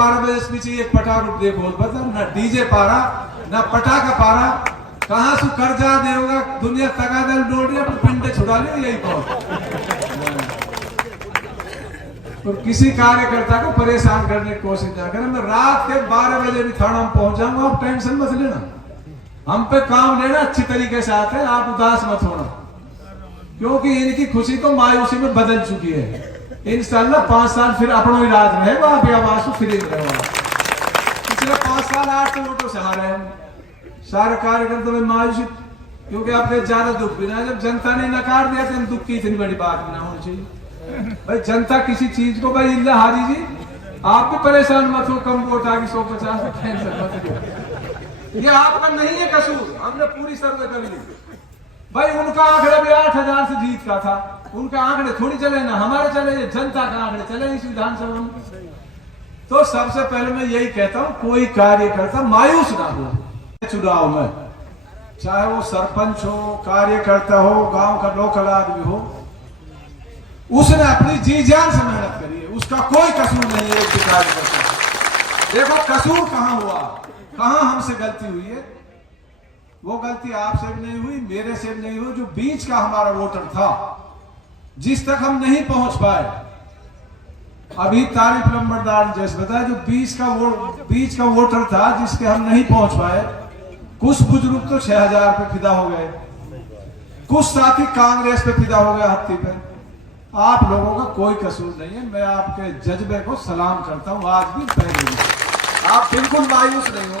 12 बजे पीछे एक पटाखा देखो बता ना डीजे पारा ना पटाखा पारा कहाँ से कर्जा देगा दुनिया तगादल डोड़िया पिंडे छुड़ा लियो यही बहुत। तो किसी कार्यकर्ता को परेशान करने की कोशिश ना करें। मैं रात के 12 बजे भी थाना में पहुंच जाऊंगा, आप टेंशन मत लेना, हम पे काम लेना अच्छी तरीके से आते हैं, आप उदास मत होना, क्योंकि इनकी खुशी तो मायूसी में बदल चुकी है। इंशाल्लाह 5 साल फिर अपनो इलाज रहेगा, आप आवाज फ्री रहेगा। पिछले 5 साल 8 वोटों से हारे हैं सारे कार्यकर्ता में मायूसी, क्योंकि आपने ज्यादा दुख भी ना, जब जनता ने नकार दिया तो दुख की इतनी बड़ी बात भी ना होनी चाहिए। भाई जनता किसी चीज को, भाई इल्ला हारी जी आप भी परेशान मत हो, कम वोट आ गई 150 कैंसर मत, ये आपका नहीं है कसूर, हमने पूरी सर्वे कर ली। भाई उनका आंकड़े भी 8000 से जीत का था, उनका आंकड़े थोड़ी चले ना हमारे चले, जनता का आंकड़े चले इस विधानसभा में। तो सबसे पहले मैं यही कहता हूं कोई कार्यकर्ता मायूस ना हो चुनाव में, चाहे वो सरपंच हो, कार्यकर्ता हो, गांव का लोकल आदमी हो, उसने अपनी जी जान से मेहनत करी है, उसका कोई कसूर नहीं है। एक कार्यकर्ता देखो कसूर कहां हुआ, कहां हमसे गलती हुई है, वो गलती आपसे भी नहीं हुई, मेरे से भी नहीं हुई, जो बीच का हमारा वोटर था जिस तक हम नहीं पहुंच पाए। अभी तारीफ लंबरदार जैसे बताया, जो बीच का वोटर था जिसके हम नहीं पहुंच पाए, कुछ बुजुर्ग तो 6000 पे फिदा हो गए, कुछ साथी कांग्रेस पे फिदा हो गए हत्ती पे। आप लोगों का कोई कसूर नहीं है, मैं आपके जज्बे को सलाम करता हूं आज भी पहले भी, आप बिल्कुल मायूस नहीं हो।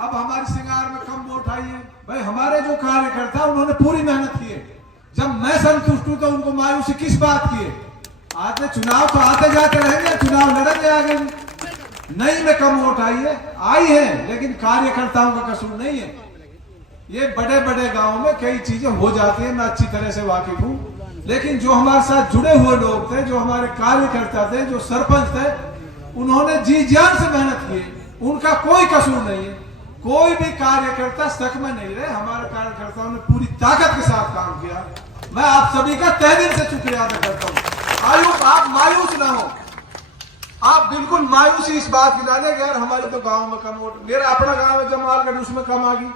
अब हमारे सिंगार में कम वोट आई है, भाई हमारे जो कार्यकर्ता उन्होंने पूरी मेहनत की है, जब मैं संतुष्ट हूं तो उनको मायूसी किस बात की है। आज चुनाव तो आते जाते रहेंगे, चुनाव लड़ेंगे आगे, नहीं में कम वोट आई है, लेकिन कार्यकर्ताओं का कसूर नहीं है। ये बड़े बड़े गांवों में कई चीजें हो जाती है, मैं अच्छी तरह से वाकिफ हूं, लेकिन जो हमारे साथ जुड़े हुए लोग थे, जो हमारे कार्यकर्ता थे, जो सरपंच थे, उन्होंने जी जान से मेहनत की, उनका कोई कसूर नहीं है। कोई भी कार्यकर्ता शक में नहीं रहे, हमारे कार्यकर्ताओं ने पूरी ताकत के साथ काम किया। मैं आप सभी का तहे दिल से शुक्रिया अदा करता हूँ। आप मायूस ना हो, आप बिल्कुल मायूसी इस बात की ना लें कि यार हमारे तो गांव में कम वोट, मेरा अपना गांव है जमालगढ़, उसमें कम आ गई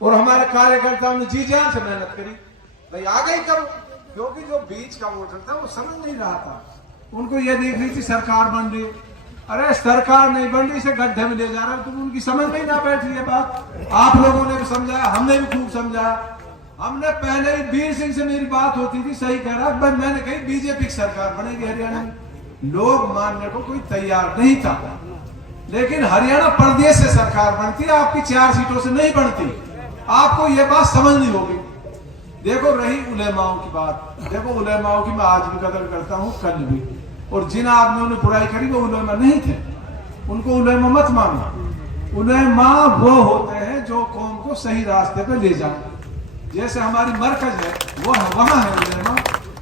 और हमारे कार्यकर्ताओं ने जी जान से मेहनत करी, भाई आ गई करो, क्योंकि जो बीच का वोटर था वो समझ नहीं रहा था, उनको ये देख रही थी सरकार बन रही, अरे सरकार नहीं बन रही, इसे गड्ढे में ले जा रहा है, तुम उनकी समझ में ही ना बैठ रही है बात। आप लोगों ने भी समझाया, हमने भी खूब समझाया। हमने पहले ही वीर सिंह से मेरी बात होती थी, सही कह रहा, भाई मैंने कही बीजेपी की सरकार बनेगी हरियाणा में, लोग मानने को कोई तैयार नहीं था, लेकिन हरियाणा प्रदेश से सरकार बनती है, आपकी 4 सीटों से नहीं बनती, आपको ये बात समझनी होगी। देखो रही उलेमाओं की बात, देखो उलेमाओं की मैं आज भी कदर करता हूँ, कल भी, और जिन आदमियों ने बुराई करी वो उलेमा नहीं थे, उनको उलेमा मत मानो। उलेमा वो होते हैं जो कौम को सही रास्ते पे ले जाए, जैसे हमारी मरकज है वो वहां है उलेमा,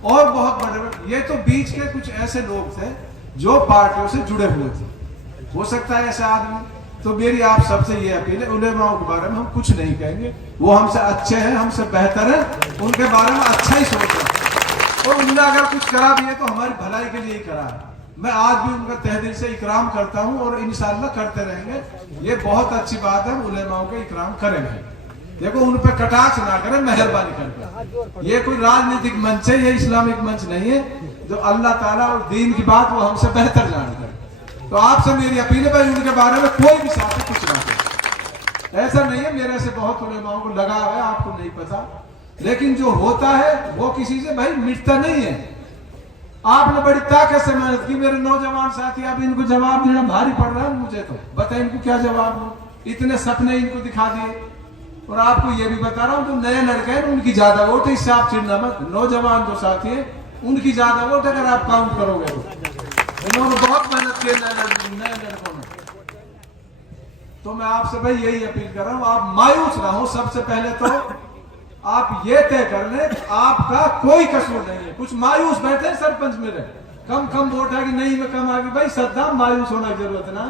और बहुत बड़े ये तो बीच के कुछ ऐसे लोग थे जो पार्टियों से जुड़े हुए थे, हो सकता है ऐसे आदमी। तो मेरी आप सबसे ये अपील है, उलेमाओं के बारे में हम कुछ नहीं कहेंगे, वो हमसे अच्छे हैं, हमसे बेहतर है, उनके बारे में अच्छा ही सोच रहे, और उन्होंने अगर कुछ करा भी है तो हमारी भलाई के लिए ही करा है। मैं आज भी उनका तहे दिल से इकराम करता हूं और इंशाअल्लाह करते रहेंगे। ये बहुत अच्छी बात है, उलेमाओं के इकराम करेंगे। देखो उन पर कटाक्ष ना करें, मेहरबानी करके। ये कोई राजनीतिक मंच है, ये इस्लामिक मंच नहीं है, जो अल्लाह ताला और दीन की बात वो हमसे बेहतर जानते हैं। तो आपसे मेरी अपील है भाई उनके बारे में कोई भी साथी कुछ ना करे। ऐसा नहीं है, मेरे से बहुत उलेमाओं को लगा है, आपको नहीं पता, लेकिन जो होता है वो किसी से भाई मिटता नहीं है। आपने बड़ी ताकत से मेहनत की, मेरे नौजवान साथी, अब इनको जवाब देना भारी पड़ रहा है मुझे, तो बताए इनको क्या जवाब दो, इतने सपने इनको दिखा दिए। और आपको ये भी बता रहा हूँ, जो नए लड़के हैं उनकी ज्यादा वोट है, इससे आप चिढ़ना मत। नौजवान जो साथी है उनकी ज्यादा वोट अगर आप काउंट करोगे तो उन्होंने बहुत मेहनत की नए लड़कों ने। तो मैं आपसे भाई यही अपील कर रहा हूँ, आप मायूस ना हो। सबसे पहले तो आप ये तय कर ले आपका कोई कसूर नहीं है। कुछ मायूस बैठे हैं सरपंच मेरे, कम वोट आएगी, नहीं में कम आएगी, भाई सद्दा मायूस होने की जरूरत ना,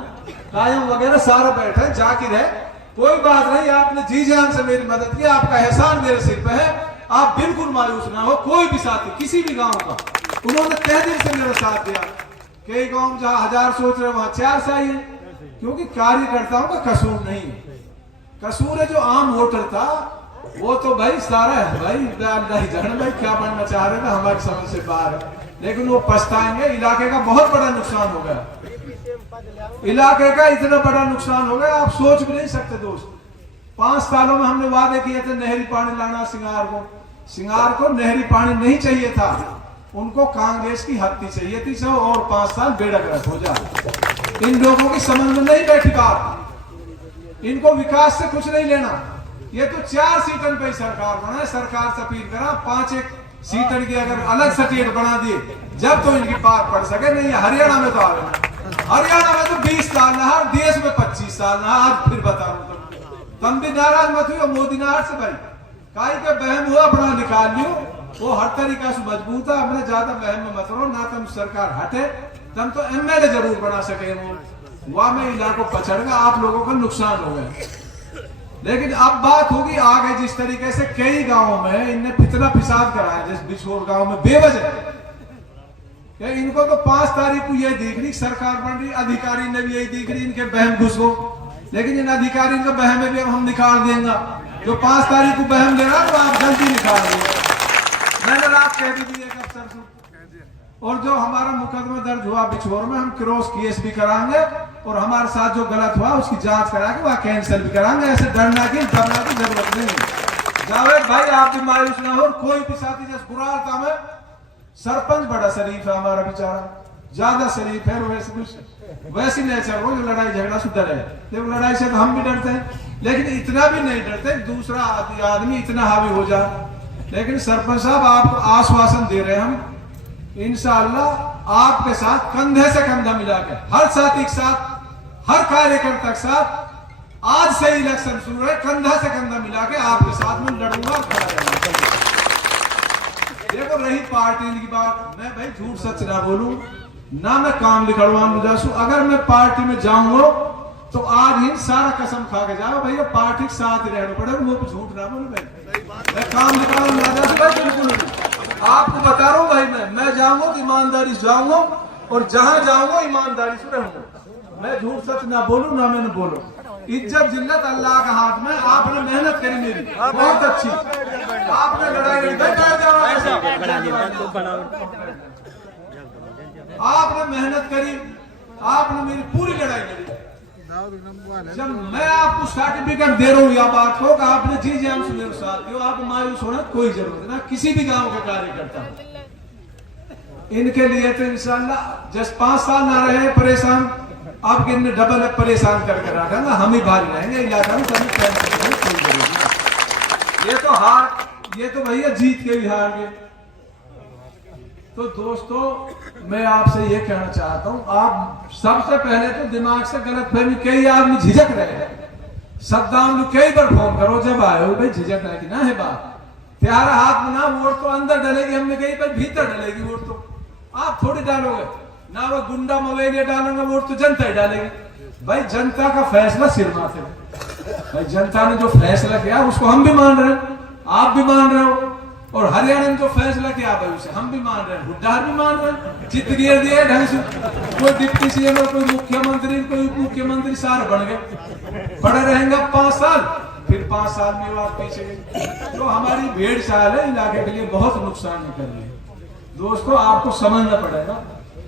कायम वगैरह सारे बैठे, जाकिर है, कोई बात नहीं। आपने जी जान से मेरी मदद की, आपका एहसान मेरे सिर पे है, आप बिल्कुल मायूस ना हो। कोई भी साथी किसी भी गांव का, उन्होंने तहे दिल से मेरा साथ दिया। कई गांव जहां 1000 सोच रहे वहां 4 से आई है, क्योंकि कार्यकर्ताओं का कसूर नहीं, कसूर है जो आम वोटर था, वो तो भाई सारा है भाई, नहीं जाने भाई क्या बनना चाह रहे थे, हमारी समझ से बाहर है। लेकिन वो पछताएंगे, इलाके का बहुत बड़ा नुकसान हो गया, इलाके का इतना बड़ा नुकसान हो गया आप सोच भी नहीं सकते दोस्त। 5 सालों में हमने वादे किए थे नहरी पानी लाना सिंगार को नहरी पानी नहीं चाहिए था, उनको कांग्रेस की हत्ती चाहिए थी, सब और 5 साल बेड़क हो जाए। इन लोगों की समझ में नहीं बैठी बात, इनको विकास से कुछ नहीं लेना। ये तो 4 सीटन पे सरकार बनाए, सरकार से अपील करा 5-1 सीटन की अगर अलग स्टेट बना दिए जब तो इनकी बात पड़ सके। नहीं हरियाणा में तो आ गए, हरियाणा में तो 20 साल रहा, देश में 25 साल रहा। आज फिर बता रहा हूँ तुम भी नाराज मत हुई मोदी नाराज से भाई, काई के बहम हुआ अपना निकाल लियो, वो हर तरीका से मजबूत है, अपने ज्यादा बहम में मत रहो ना। तुम सरकार हटे तुम तो एमएलए जरूर बना सके, वहां में इलाकों पछड़ गया, आप लोगों का नुकसान हो गया। लेकिन अब बात होगी आगे, जिस तरीके से कई गांवों में इनने फितना फिसाद कराया, जैसे बिछोर गांव में बेवजह, इनको तो 5 तारीख को ये दिख रही सरकार बन रही, अधिकारी ने भी यही दिख रही इनके बहम घुस हो, लेकिन इन अधिकारी का बहम में भी अब हम निकाल देंगे। जो 5 तारीख को बहम ले रहा तो आप जल्दी निकाल देंगे। मैंने रात कह भी दिए अफसर को, और जो हमारा मुकदमा दर्ज हुआ बिछोर में, हम क्रॉस केस भी कराएंगे और हमारे साथ जो गलत हुआ उसकी जांच करा के वह कैंसिल भी कराएंगे। ऐसे डरना की जरूरत नहीं। जावेद भाई आप भी मायूस ना हो, कोई भी साथी जैसे बुरा था में सरपंच बड़ा शरीफ है हमारा, बेचारा ज्यादा शरीफ है, वैसे कुछ वैसी नेचर हो जो लड़ाई झगड़ा से डरे। देखो लड़ाई से तो हम भी डरते हैं, लेकिन इतना भी नहीं डरते दूसरा आदमी इतना हावी हो जाए। लेकिन सरपंच साहब आपको आश्वासन दे रहे हैं हम, इंशाअल्लाह आपके साथ कंधे से कंधा मिला के, हर साथी के साथ, हर कार्यकर्ता के साथ, आज से इलेक्शन शुरू है, कंधा से कंधा मिला के आपके साथ में लड़ूंगा, खड़ा रहूंगा। देखो रही पार्टी की बात, मैं भाई झूठ सच ना बोलूं ना, मैं काम लिखवाऊं जासू। अगर मैं पार्टी में जाऊंगा तो आज ही सारा कसम खा के जाओ भैया पार्टी के साथ ही रहना पड़ेगा, वो झूठ ना बोलूं भाई, मैं काम लिखवाऊं भाई बिल्कुल आपको बता रहा हूँ भाई, मैं जाऊंगा ईमानदारी से जाऊंगा और जहां जाऊंगा ईमानदारी से रहूंगा। मैं झूठ सच ना बोलूं ना मैंने बोलो, इज्जत जिल्लत अल्लाह का हाथ में। आपने मेहनत करी मेरी बहुत अच्छी, आपने लड़ाई आपने मेहनत करी, आपने मेरी पूरी लड़ाई लड़ी। जब मैं आपको सर्टिफिकेट दे रहा हूँ या बात हो कि आपने जी जान से मेरे साथ हो, आप मायूस होना कोई जरूरत ना, किसी भी गांव के कार्यकर्ता इनके लिए तो इंशाल्लाह जस्ट 5 साल ना रहे परेशान, अब इनने डबल परेशान करके रखा ना, हम ही भारी रहेंगे इलाका में, कभी कोई जरूरत नहीं। ये तो हार, ये तो भैया जीत के भी हार गए। तो दोस्तों मैं आपसे ये कहना चाहता हूं, आप सबसे पहले तो दिमाग से गलतफहमी, कई आदमी झिझक रहे हैं, सद्दाम ने कई बार फोन करो जब आए हो भाई झिझक रहे कि ना है बात, त्यारा हाथ में ना वोट तो अंदर डलेगी, हमने कही भाई भीतर डलेगी वोट, तो आप थोड़ी डालोगे ना, वो गुंडा मवेलिया डालेंगे वोट तो जनता ही डालेगी। भाई जनता का फैसला सिर माथे, भाई जनता ने जो फैसला किया उसको हम भी मान रहे हैं, आप भी मान रहे हो, और हरियाणा ने जो फैसला किया भाई उसे हम भी मान रहे हैं, हुड्डार भी मान रहे हैं, चित्त गिर दिए ढंग से, कोई डिप्टी सीएम, कोई मुख्यमंत्री, कोई उप मुख्यमंत्री सारे बन गए, पड़े रहेंगे 5 साल, फिर 5 साल में बात पीछे गई। तो हमारी भेड़ चाल है इलाके के लिए बहुत नुकसान कर रही है। दोस्तों आपको समझना पड़ेगा,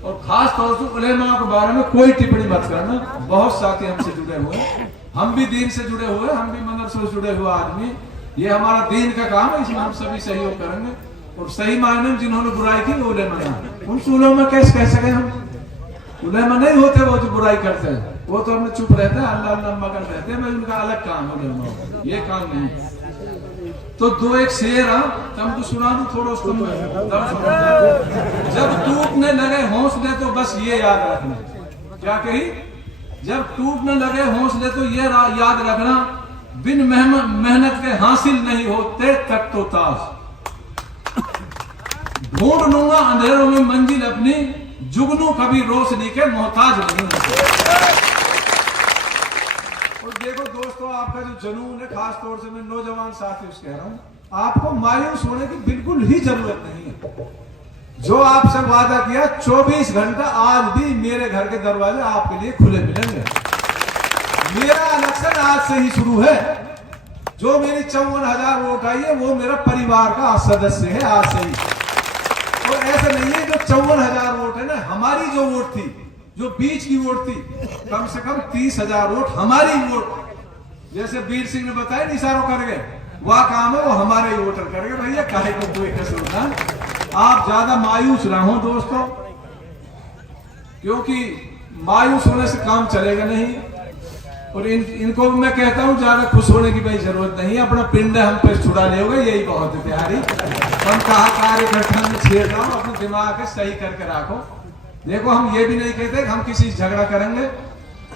और खास तौर से उलेमा के बारे में कोई टिप्पणी मत करना। बहुत साथी हमसे जुड़े हुए, हम भी दीन से जुड़े हुए, हम भी मदरसे से जुड़े हुए आदमी, ये हमारा दीन का काम है, इसमें हम सभी सहयोग करेंगे। और सही मायने में जिन्होंने बुराई की वो उलेमा ना, उन उलेमा कैसे कह सके हम, उलेमा नहीं होते वो जो बुराई करते हैं, वो तो हमने चुप रहते हैं, अल्लाह अल्लाह मगर रहते हैं, उनका अलग काम है, ये काम नहीं। तो 2-1 शेर तुमको सुना दूं थोड़ा, तुम जब टूटने लगे हौसले तो बस ये याद रखना, क्या कही, जब टूटने लगे हौसले तो ये याद रखना, बिन मेहनत के हासिल नहीं होते तक तो ताश, ढूंढ लूंगा अंधेरों में मंजिल अपनी, जुगनू कभी रोशनी के मोहताज नहीं होते। और देखो दोस्तों आपका जो जुनून है, खास तौर से मैं नौजवान साथियों से कह रहा हूं, आपको मायूस होने की बिल्कुल ही जरूरत नहीं है। जो आपसे वादा किया 24 घंटा आज भी मेरे घर के दरवाजे आपके लिए खुले मिलेंगे। मेरा इलेक्शन आज से ही शुरू है। जो मेरी 54,000 वोट आई है वो मेरा परिवार का सदस्य है आज से ही। और ऐसा नहीं है जो 54,000 वोट है ना, हमारी जो वोट थी, जो बीच की वोट थी, कम से कम 30,000 वोट हमारी वोट, जैसे वीर सिंह ने बताया निशारों कर गए, वह काम है वो हमारे ही वोटर कर गए। भैया काहे को कोई कैसे होता। आप ज्यादा मायूस ना हो दोस्तों, क्योंकि मायूस होने से काम चलेगा नहीं। और इनको मैं कहता हूं ज्यादा खुश होने की भाई जरूरत नहीं, अपना पिंड हम पे छुड़ा ले होगा, यही बहुत है तैयारी। हम कहा कार्यकर्ता में छेड़ रहा हूं, अपने दिमाग के सही करके रखो। देखो हम ये भी नहीं कहते कि हम किसी से झगड़ा करेंगे,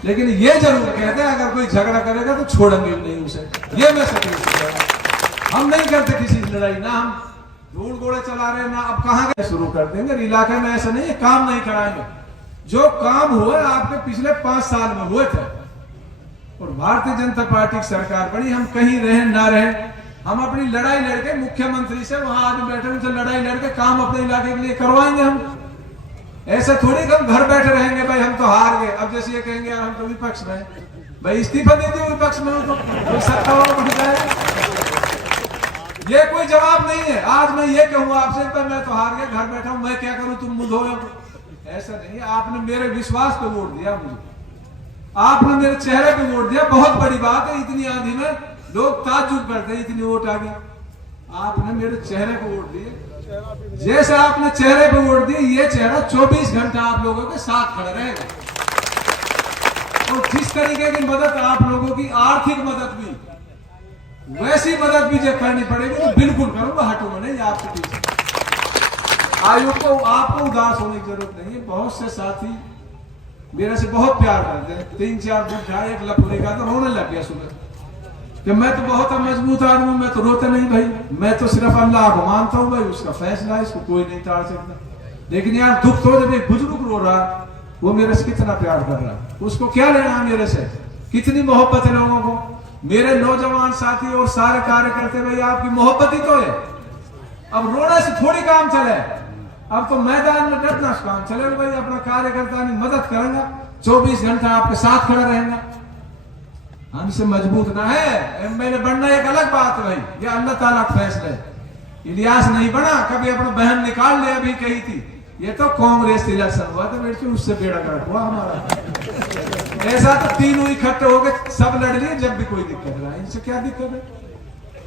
लेकिन ये जरूर कहते हैं अगर कोई झगड़ा करेगा तो छोड़ेंगे नहीं उसे। ये मैं सही हम नहीं करते किसी से लड़ाई, ना हम धूल गोड़े चला रहे, ना अब कहां शुरू कर देंगे। इलाके में ऐसा नहीं है काम नहीं कराएंगे। जो काम हुए आपके पिछले 5 साल में हुए थे, और भारतीय जनता पार्टी की सरकार बनी, हम कहीं रहे ना रहे, हम अपनी लड़ाई लड़के मुख्यमंत्री से, वहां आदमी बैठे उनसे लड़ाई लड़के काम अपने इलाके के लिए करवाएंगे हम। ऐसा थोड़ी कि हम घर बैठे रहेंगे भाई हम तो हार गए। अब जैसे ये कहेंगे यार हम तो विपक्ष में, भाई इस्तीफा दे दियो विपक्ष में, तो सत्ता वाला बन जाएगा। ये कोई जवाब नहीं है। आज मैं ये कहूँ आपसे पर मैं तो हार गया, घर बैठा हूं, मैं क्या करूं, तुम मुंह धो। ऐसा नहीं है। आपने मेरे विश्वास पे वोट दिया, मुझे आपने मेरे चेहरे पे वोट दिया, बहुत बड़ी बात है। इतनी आंधी में लोग ताज्जुब करते हैं इतनी वोट आ गई। आपने मेरे चेहरे पे वोट दिए, जैसे आपने चेहरे पे वोट दिए, ये चेहरा 24 घंटा आप लोगों के साथ खड़ा रहेगा। और जिस तरीके की मदद आप लोगों की, आर्थिक मदद भी, वैसी मदद भी जब करनी पड़ेगी तो बिल्कुल करूंगा, हटूंगा नहीं आपके पीछे। आयोग को आपको उदास होने की जरूरत नहीं है। बहुत से साथी मेरे से बहुत प्यार करते हैं। 3-4 बुढ़ा एक लफड़े का तो रोने लग गया सुबह कि मैं तो बहुत मजबूत आदमी, मैं तो रोते नहीं भाई, मैं तो सिर्फ अल्लाह को मानता हूं भाई, उसका फैसला है, इसको कोई नहीं टाल सकता। लेकिन यार दुख तो जब एक बुजुर्ग रो रहा, वो मेरे से कितना प्यार कर रहा, उसको क्या लेना है मेरे से, कितनी मोहब्बत है लोगों को। मेरे नौजवान साथी और सारे कार्यकर्ता भाई आपकी मोहब्बत ही तो है। अब रोने से थोड़ी काम चले, अब तो मैदान में डटना से काम चलेगा भाई। अपना कार्यकर्ता की मदद करेंगे, 24 घंटा आपके साथ खड़ा रहेगा। हमसे मजबूत ना है, मैंने बनना एक अलग बात है भाई, ये अल्लाह ताला का फैसला है। इलियास नहीं बना, कभी अपना बहन निकाल ले, अभी कही थी। ये तो कांग्रेस इलेक्शन हुआ तो बेटे उससे बेड़ा गर्क हुआ हमारा। ऐसा तो तीनों इकट्ठे हो गए, सब लड़ लिए, जब भी कोई दिक्कत रहा, इनसे क्या दिक्कत है।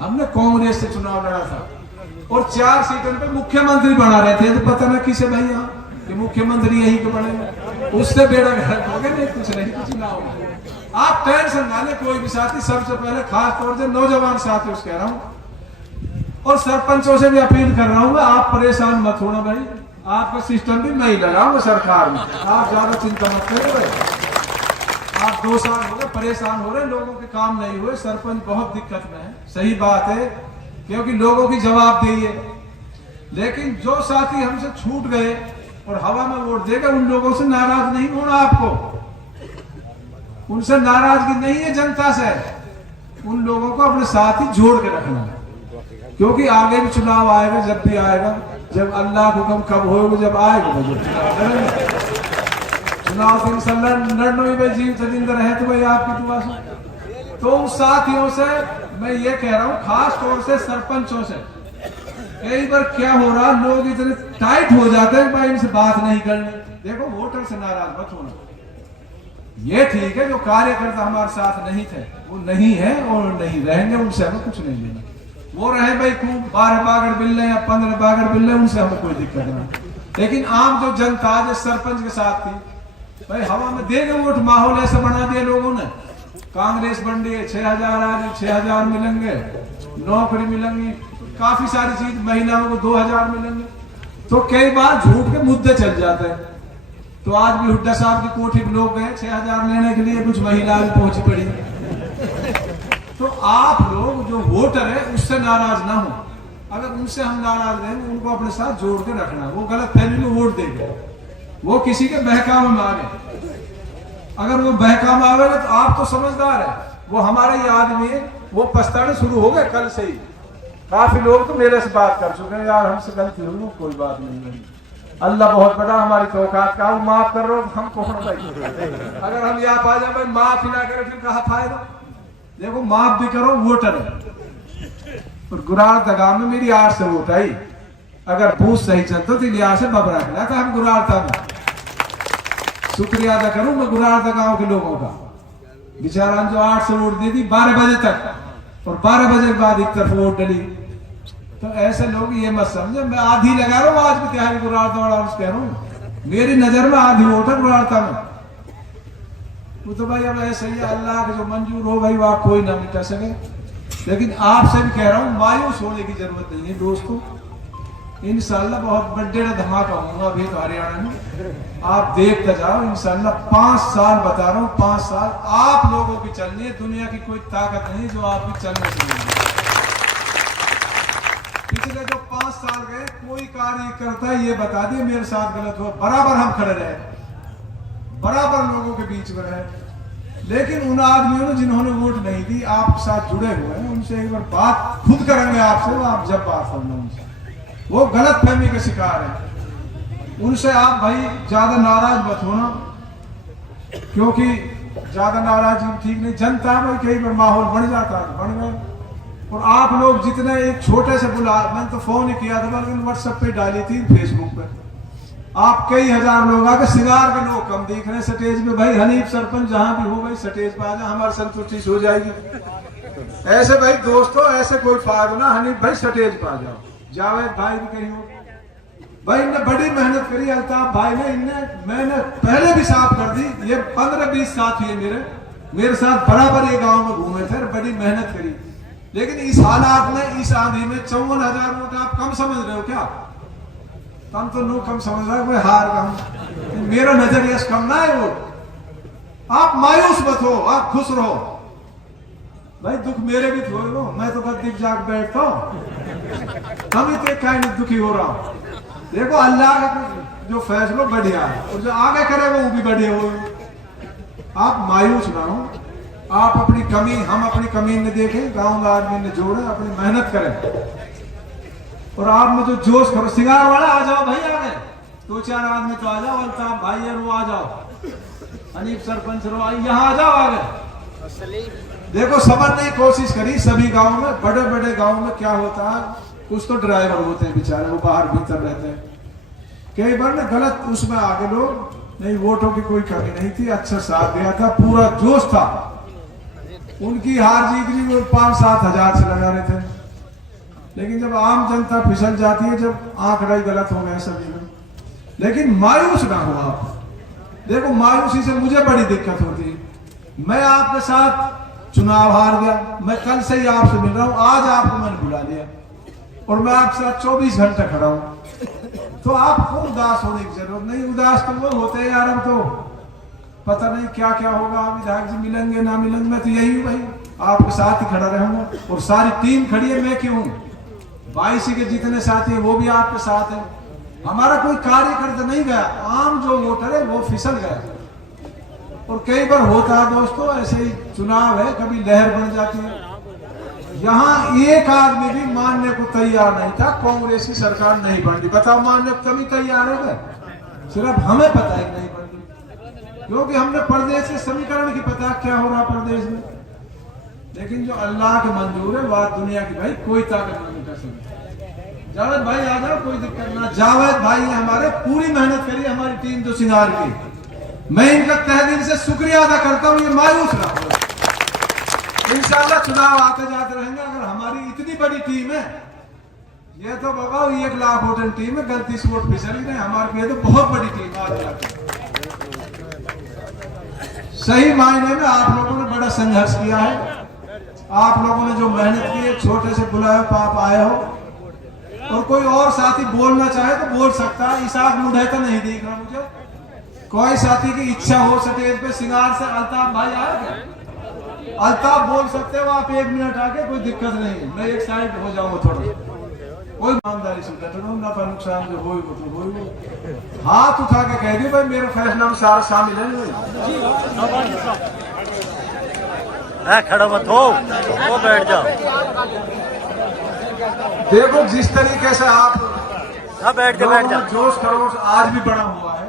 हमने कांग्रेस से चुनाव लड़ा था और 4 सीटों पे मुख्यमंत्री बना रहे थे, तो पता ना किसे भाई यहाँ कि मुख्यमंत्री यहीं के बने, उससे बेड़ा गर्क हो गया। नहीं कुछ नहीं, कुछ ना हो। आप टेंशन ना ले, कोई भी साथी, सबसे पहले खास तौर से नौजवान साथी कह रहा हूँ और सरपंचों से भी अपील कर रहा हूँ, आप परेशान मत होना भाई। आपका सिस्टम भी मैं ही लगाऊंगा सरकार में, आप ज्यादा चिंता मत करें भाई। आप 2 साल हो गए परेशान हो रहे, लोगों के काम नहीं हुए, सरपंच बहुत दिक्कत में है। सही बात है, क्योंकि लोगों की जवाबदेही है। लेकिन जो साथी हमसे छूट गए और हवा में वोट देगा, उन लोगों से नाराज नहीं होना आपको। उनसे नाराजगी नहीं है जनता से, उन लोगों को अपने साथ ही जोड़ के रखना, क्योंकि आगे भी चुनाव आएगा, जब भी आएगा, जब अल्लाह को हुक्म कब होगा, जब आएगा चुनाव तो इंशाल्लाह लड़ना ही भाई, जीव जिंदा रहे तो भाई आपकी दुआ से। तो उन साथियों से मैं ये कह रहा हूँ, खास तौर से सरपंचों से, कई बार क्या हो रहा, लोग इतने टाइट हो जाते हैं भाई इनसे बात नहीं करनी। देखो वोटर से नाराज मत होना, ये ठीक है जो कार्यकर्ता हमारे साथ नहीं थे वो नहीं है और नहीं रहेंगे, उनसे हमें कुछ नहीं लेना। वो रहे भाई खूब 12 बागड़ बिल्ले या 15 बागड़ बिल्ले, उनसे हमें कोई दिक्कत नहीं। लेकिन आम जो जनता जो सरपंच के साथ थी भाई, हवा में देंगे वोट, माहौल ऐसा बना दिया लोगों ने। कांग्रेस बन रही है, 6,000 आ रही, 6,000 मिलेंगे, नौकरी मिलेंगी, काफी सारी चीज, महिलाओं को 2,000 मिलेंगे। तो कई बार झूठ के मुद्दे चल जाते हैं। तो आज भी हुड्डा साहब की कोठी में लोग गए 6,000 लेने के लिए, कुछ महिला भी पहुंची पड़ी। तो आप लोग जो वोटर है उससे नाराज ना हो। अगर उनसे हम नाराज रहेंगे, उनको अपने साथ जोड़ के रखना। वो गलत फहमी में वोट देंगे, वो किसी के बहकावे में आ गए। अगर वो बहकावे आ गए तो आप तो समझदार है, वो हमारा ही आदमी है, वो पछताने शुरू हो गए कल से ही। काफी लोग तो मेरे से बात कर चुके हैं, यार हमसे गलती हुई, कोई बात नहीं है, अल्लाह बहुत बड़ा, हमारी तो औकात का, माफ कर रहे हो हम कौन भाई। अगर हम यहाँ पा जाए भाई माफ ही ना करें फिर कहा फायदा। देखो माफ भी करो वोटर है। और गुरार दगाम में मेरी 8 से वोट आई, अगर बूथ सही चलते तो लिया से बबरा खिला था हम गुरार था। शुक्रिया अदा करूं मैं गुरार दगांव के लोगों का, बेचारा जो 8 से वोट दे दी 12 बजे तक, और 12 बजे के बाद एक तरफ वोट डली। तो ऐसे लोग ये मत समझे मैं आधी लगा रहा हूँ आज भी तिहारी गुरार दौड़ा कह रहा हूँ, मेरी नजर में आधी वोट है गुरारता में। वो तो भाई अब ऐसे ही अल्लाह के जो मंजूर हो भाई वह कोई ना मिटा सके। लेकिन आपसे भी कह रहा हूँ मायूस होने की जरूरत नहीं है दोस्तों, इंशाल्लाह बहुत बड़े धमाका होगा अभी तो हरियाणा में, आप देखते जाओ इंशाल्लाह। 5 साल बता रहा हूँ, 5 साल आप लोगों की चलनी है, दुनिया की कोई ताकत नहीं जो आपकी चलने से। पिछले जो 5 साल गए कोई कार्य करता है ये बता दिए मेरे साथ गलत हुआ, बराबर हम खड़े रहे, बराबर लोगों के बीच में रहे। लेकिन उन आदमियों ने जिन्होंने वोट नहीं दी आपके साथ जुड़े हुए हैं, उनसे एक बार बात खुद करेंगे आपसे, आप जब बात करना उनसे, वो गलत फहमी के शिकार है। उनसे आप भाई ज्यादा नाराज मत होना, क्योंकि ज्यादा नाराजगी ठीक नहीं। जनता में कई बार माहौल बन जाता है, बन गए। और आप लोग जितने एक छोटे से बुला, मैंने तो फोन ही किया था बल्कि व्हाट्सएप पे डाली थी, फेसबुक पे, आप कई हजार लोग आके सिगार के लोग कम दिख रहे हैं स्टेज पे। भाई हनीफ सरपंच जहां भी हो भाई स्टेज पे आ जाए, हमारी संतुष्टि हो जाएगी। ऐसे भाई दोस्तों ऐसे कोई फायदा ना, हनीफ भाई स्टेज पे आ जाओ, जावेद भाई भी कहीं हो भाई, इनने बड़ी मेहनत करी, अल्ताफ भाई ने, मैंने पहले भी साफ कर दी, ये 15-20 साथी है मेरे साथ बराबर ये गांव में घूमे थे, बड़ी मेहनत करी। लेकिन इस हालात में, इस आंधी में 54,000 वोट आप कम समझ रहे हो क्या? हम तो लोग कम समझ रहे हो, हार कम, मेरा नजरिया कम ना है वो। आप मायूस मत हो, आप खुश रहो भाई, दुख मेरे भी थोड़े लो, मैं तो बस दिख जाग बैठता हूँ, हम इतने क्या दुखी हो रहा हूँ। देखो अल्लाह का जो फैसला बढ़िया है, और जो आगे करे वो भी बढ़िया हो। आप मायूस ना हो, आप अपनी कमी, हम अपनी कमी ने देखें, गांव में आदमी ने जोड़े, अपनी मेहनत करें। और आप में जो जोश करो, सिंगार वाला आ जाओ भाई, आ गए 2-4 आदमी तो आ जाओ, अल्ताफ भाई है वो आ जाओ, हनीफ सरपंच रो यहाँ आ जाओ, आ गए। देखो समझने की कोशिश करी, सभी गाँव में, बड़े बड़े गाँव में क्या होता है, कुछ तो ड्राइवर होते हैं बेचारे, वो बाहर भीतर रहते हैं, कई बार ना गलत उसमें आगे लोग, नहीं वोटों की कोई कमी नहीं थी, अच्छा साथ दिया था, पूरा जोश था, उनकी हार जीत भी वो 5-7 हजार से लगा रहे थे। लेकिन जब आम जनता फिसल जाती है, जब आंकड़ा गलत हो गया सभी में। लेकिन मायूस ना हो आप, देखो मायूसी से मुझे बड़ी दिक्कत होती है। मैं आपके साथ चुनाव हार गया, मैं कल से ही आपसे मिल रहा हूं, आज आपको मैंने बुला लिया और मैं आपके साथ 24 घंटे खड़ा हूं, तो आपको उदास होने की जरूरत नहीं। उदास तो वो होते हैं यार, हम तो पता नहीं क्या क्या होगा, विधायक जी मिलेंगे ना मिलेंगे, मैं तो यही हूँ भाई, आपके साथ ही खड़ा रहूंगा। और सारी टीम खड़ी है, मैं क्यों हूँ, 22 के जितने साथी है वो भी आपके साथ है। हमारा कोई कार्यकर्ता नहीं गया, आम जो वोटर है वो फिसल गया। और कई बार होता है दोस्तों, ऐसे ही चुनाव है, कभी लहर बन जाती है। यहाँ एक आदमी भी मानने को तैयार नहीं था, कांग्रेस की सरकार नहीं बन रही, बताओ मानने को कभी तैयार हो गए? सिर्फ हमें पता है कि नहीं बन रही, क्योंकि हमने प्रदेश के समीकरण की पता क्या हो रहा प्रदेश में। लेकिन जो अल्लाह के मंजूर है वह दुनिया की भाई कोई ताकत नहीं कर सकती। जावेद भाई आ जाओ, कोई दिक्कत ना। जावेद भाई ने हमारे पूरी मेहनत करी, हमारी टीम जो सिंगार की, मैं इनका तहे दिल से शुक्रिया अदा करता हूँ। ये मायूस ना हो, इंशाल्लाह चुनाव आते जाते रहेंगे। अगर हमारी इतनी बड़ी टीम है, ये तो बाबा 1 लाख वोटर टीम है, गलती से वोट फिसल ही नहीं, हमारे लिए तो बहुत बड़ी टीम आज। सही मायने में आप लोगों ने बड़ा संघर्ष किया है, आप लोगों ने जो मेहनत की है, छोटे से बुलाए पाप आए हो। और कोई और साथी बोलना चाहे तो बोल सकता है, इसाक मुंडे तो नहीं दिख रहा मुझे। कोई साथी की इच्छा हो स्टेज पे सिंगार से, अल्ताफ भाई आए क्या? अल्ताफ बोल सकते हो आप, 1 मिनट आके, कोई दिक्कत नहीं है, मैं एक साइड हो जाऊंगा थोड़ा, कोई ईमानदारी से बैठो, नफा नुकसान जो हो तो हो। हाथ उठा के कह दी भाई मेरे फैसला में सारा शामिल है, खड़ा मत हो, वो बैठ जाओ। देखो जिस तरीके से आप हाँ बैठ जा। जोश खरोश आज भी बड़ा हुआ है।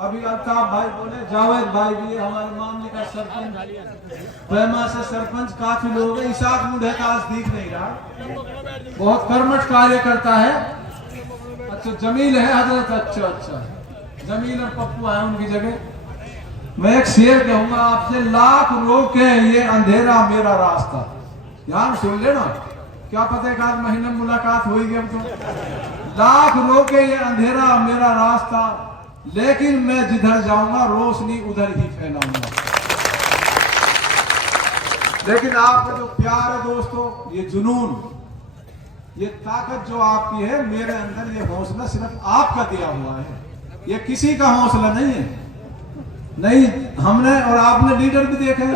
अभी अल्ताफ भाई बोले, जावेद भाई भी, हमारे मामले का सरपंच, पैमा से सरपंच, काफी लोग हैं। इसाक मुंडे का आज दिख नहीं रहा, बहुत कर्मठ कार्य करता है। अच्छा जमील है हजरत, अच्छा जमील और पप्पू है उनकी जगह। मैं एक शेर कहूंगा आपसे, लाख रोके ये अंधेरा मेरा रास्ता। ध्यान सुन लेना, क्या पता एक आध महीने मुलाकात होगी अब तो। लाख रोके ये अंधेरा मेरा रास्ता, लेकिन मैं जिधर जाऊंगा रोशनी उधर ही फैलाऊंगा। लेकिन आपका जो प्यार है दोस्तों, ये जुनून, ये ताकत जो आपकी है मेरे अंदर, ये हौसला सिर्फ आपका दिया हुआ है, ये किसी का हौसला नहीं है। नहीं, हमने और आपने लीडर भी देखे,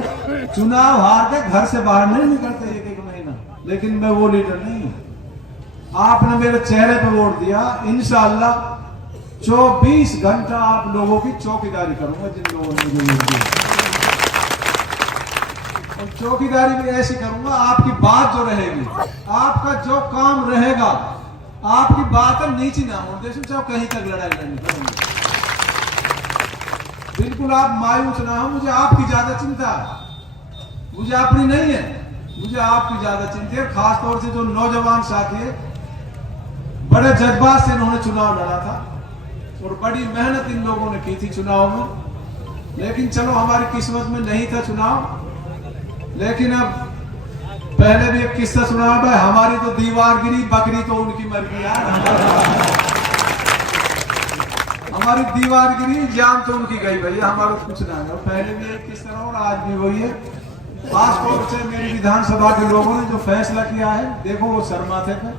चुनाव हार के घर से बाहर नहीं निकलते एक महीना, लेकिन मैं वो लीडर नहीं हूं। आपने मेरे चेहरे पे वोट दिया, इंशाअल्लाह 24 घंटा आप लोगों की चौकीदारी करूंगा, जिन लोगों ने मुझे वोट दिया। और चौकीदारी भी ऐसी करूंगा, आपकी बात जो रहेगी, आपका जो काम रहेगा, आपकी बात नीचे ना हो, चाहे कहीं तक लड़ाई लड़नी, बिल्कुल आप मायूस ना हो। मुझे आपकी ज्यादा चिंता है, मुझे अपनी नहीं है, मुझे आपकी ज्यादा चिंता है। खासतौर से जो नौजवान साथी है, बड़े जज्बात से इन्होंने चुनाव लड़ा था और बड़ी मेहनत इन लोगों ने की थी चुनाव में। लेकिन चलो हमारी किस्मत में नहीं था चुनाव। लेकिन अब पहले भी एक किस्सा सुना भाई, हमारी तो दीवार गिरी, बकरी तो उनकी मर गई यार। हमारी दीवार गिरी, जान तो उनकी गई भैया, हमारा कुछ ना है। पहले भी एक किस्सा और आज भी वही है। पासपोर्ट से मेरी विधानसभा के लोगों ने जो फैसला किया है, देखो वो शर्माते थे,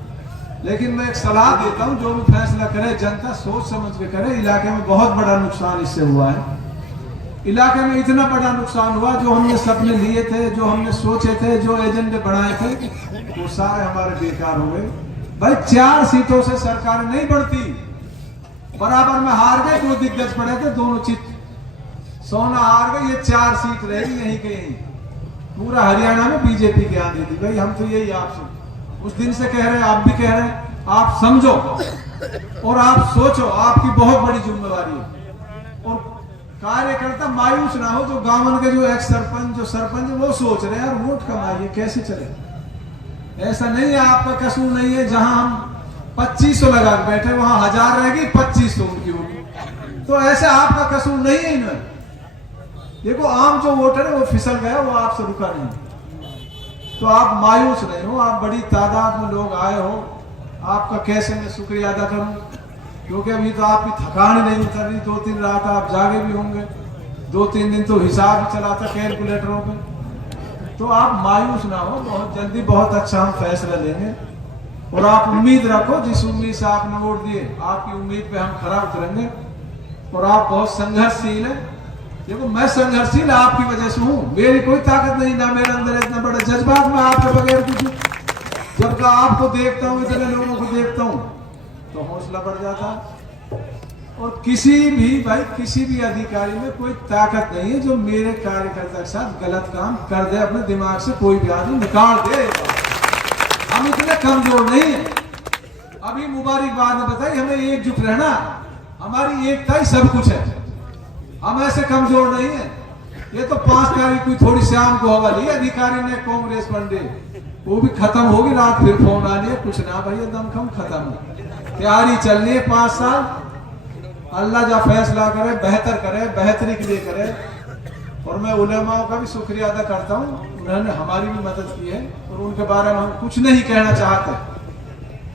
लेकिन मैं एक सलाह देता हूं, जो भी फैसला करे जनता सोच समझ के करे। इलाके में बहुत बड़ा नुकसान इससे हुआ है, इलाके में इतना बड़ा नुकसान हुआ, जो हमने सपने लिए थे, जो हमने सोचे थे, जो एजेंडे बनाए थे, वो सारे हमारे बेकार हो गए। भाई 4 सीटों से सरकार नहीं बढ़ती, बराबर में हार गए, 2 दिग्गज पड़े थे, दोनों चित सोना हार गए, ये 4 सीट रहेगी यहीं के यहीं। पूरा हरियाणा में बीजेपी की आंधी थी भाई, हम तो यही आपसे उस दिन से कह रहे हैं, आप भी कह रहे हैं, आप समझो और आप सोचो, आपकी बहुत बड़ी जिम्मेवारी है। और कार्यकर्ता मायूस ना हो, जो गांव के जो एक्स सरपंच, जो सरपंच, वो सोच रहे हैं यार वोट कमाइए, कैसे चले। ऐसा नहीं है, आपका कसूर नहीं है। जहां हम 2500 लगा के बैठे, वहां 1000 रहेगी, 2500 उनकी होगी, तो ऐसे आपका कसूर नहीं है इनमें। देखो आम जो वोटर है वो फिसल गया, वो आपसे रुका नहीं, तो आप मायूस नहीं हो। आप बड़ी तादाद में लोग आए हो, आपका कैसे मैं शुक्रिया अदा करूं, क्योंकि अभी तो आपकी थकान नहीं उतर रही। 2-3 रात आप जागे भी होंगे, 2-3 दिन तो हिसाब भी चला था कैलकुलेटरों पे। तो आप मायूस ना हो, बहुत जल्दी बहुत अच्छा हम फैसला लेंगे। और आप उम्मीद रखो, जिस उम्मीद से आपने वोट दिए, आपकी उम्मीद पे हम खरा उतरेंगे। और आप बहुत संघर्षशील है। देखो मैं संघर्षशील आपकी वजह से हूँ, मेरी कोई ताकत नहीं, ना मेरे अंदर इतना बड़ा जज्बात में आपके बगैर कुछ। जब का आपको देखता हूँ, इतने लोगों को देखता हूँ, तो हौसला बढ़ जाता। और किसी भी अधिकारी में कोई ताकत नहीं है जो मेरे कार्यकर्ता के साथ गलत काम कर दे, अपने दिमाग से कोई भी आदमी निकाल दे। हम इतने कमजोर नहीं है। अभी मुबारकबाद ने बताई, हमें एकजुट रहना, हमारी एकता ही सब कुछ है, हम ऐसे कमजोर नहीं है। ये तो 5 तारीख को थोड़ी शाम को होगा, लिए अधिकारी ने कांग्रेस मंडे, वो भी खत्म होगी, रात फिर फोन आ लिया, कुछ ना भैया दमखम खत्म, तैयारी चल रही है 5 साल। अल्लाह जा फैसला करे, बेहतर करे, बेहतरी के लिए करे। और मैं उलेमाओं का भी शुक्रिया अदा करता हूँ, उन्होंने हमारी भी मदद की है। और उनके बारे में हम कुछ नहीं कहना चाहते,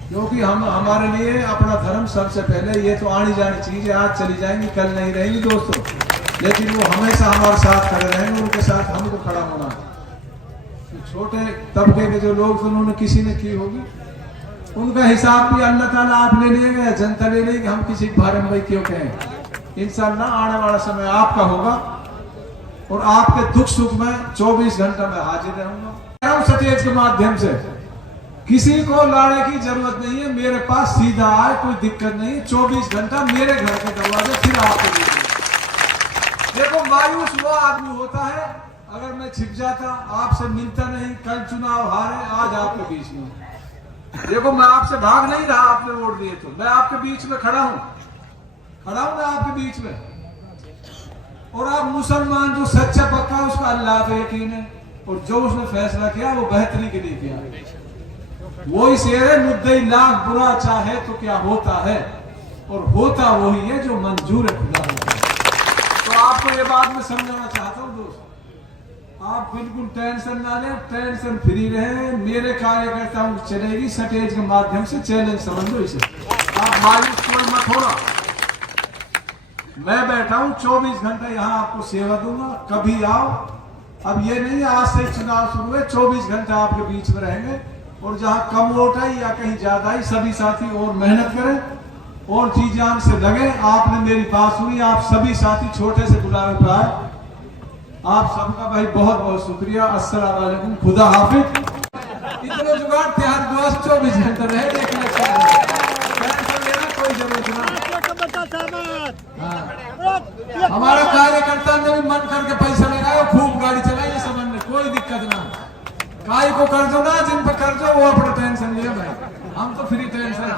क्योंकि हम हमारे लिए अपना धर्म सबसे पहले। ये तो आनी जानी चीज है, आज चली जाएंगी, कल नहीं रहेंगी दोस्तों, लेकिन वो हमेशा हमारे साथ खड़े रहेंगे, उनके साथ हमको खड़ा होना। तो छोटे तबके के जो लोग थे, उन्होंने किसी ने की होगी, उनका हिसाब भी अल्लाह ताला आप ले लेंगे, जनता ले लेगी। हम किसी के बारे में क्यों कहें। इंशाअल्लाह आने वाला समय आपका होगा, और आपके दुख सुख में 24 घंटा में हाजिर रहूंगा। स्टेज के माध्यम से किसी को लाने की जरूरत नहीं है, मेरे पास सीधा आए, कोई दिक्कत नहीं। 24 घंटा मेरे घर के दरवाजे फिर आपको देखो। मायूस वो आदमी होता है अगर मैं छिप जाता, आपसे मिलता नहीं, कल चुनाव हारे, आज आपके बीच में। देखो मैं आपसे भाग नहीं रहा, आपने वोट दिए तो मैं आपके बीच में खड़ा हूं मैं आपके बीच में। और आप मुसलमान जो सच्चा पक्का उसका अल्लाह पे यकीन है, और जो उसने फैसला किया वो बेहतरी के लिए किया। वही शेर है, मुद्दई लाख बुरा चाहे तो क्या होता है, और होता वही है जो मंजूर है खुदा होता है। तो आपको ये बात मैं समझाना चाहता हूँ दोस्त, आप बिल्कुल टेंशन ना लें, टेंशन फ्री रहे। मेरे कार्यकर्ताओं की चलेगी स्टेज के माध्यम से, चैलेंज समझ लो इसे, आप मायूस कोई मत होना। मैं बैठा हूं 24 घंटे यहाँ आपको सेवा दूंगा, कभी आओ। अब ये नहीं आज से चुनाव शुरू हुए, 24 घंटे आपके बीच में रहेंगे। और जहां कम वोट आई या कहीं ज्यादा आई, सभी साथी और मेहनत करें और जी जान से लगे। आपने मेरी बात सुनी, आप सभी साथी छोटे से बुलावे पर आए, आप सबका भाई बहुत बहुत शुक्रिया। अस्सलाम वालेकुम, खुदा हाफिज। इतना जुगाड़ त्यार दोस्त 24 घंटे रहे, लेकिन कोई जरूरत नहीं। हमारा कार्यकर्ता ने भी मन करके पैसा लगाया, खूब गाड़ी चलाई, समझ में कोई दिक्कत ना। काय को कर दो ना, जिन पे कर दो वो अपना टेंशन लिया भाई, हम तो फ्री टेंशन।